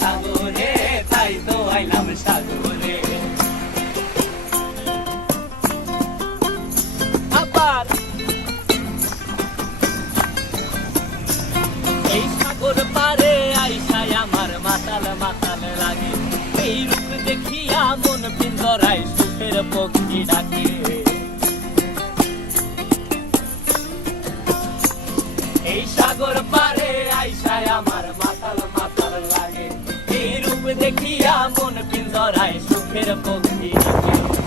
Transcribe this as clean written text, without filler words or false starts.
সাগরে, তাই তো আইলাম সাগরে। আবার এই সাগর পারে আইসায় আমার মাতাল মাতাল লাগে, এই রূপ দেখিয়া মন পিঞ্জরায় সুখের পক্ষী ডাকে। এই সাগর পারে আইসায় আমার মাতাল মাতাল লাগে, এই রূপ দেখিয়া মন পিঞ্জরায় সুখের পক্ষী ডাকে।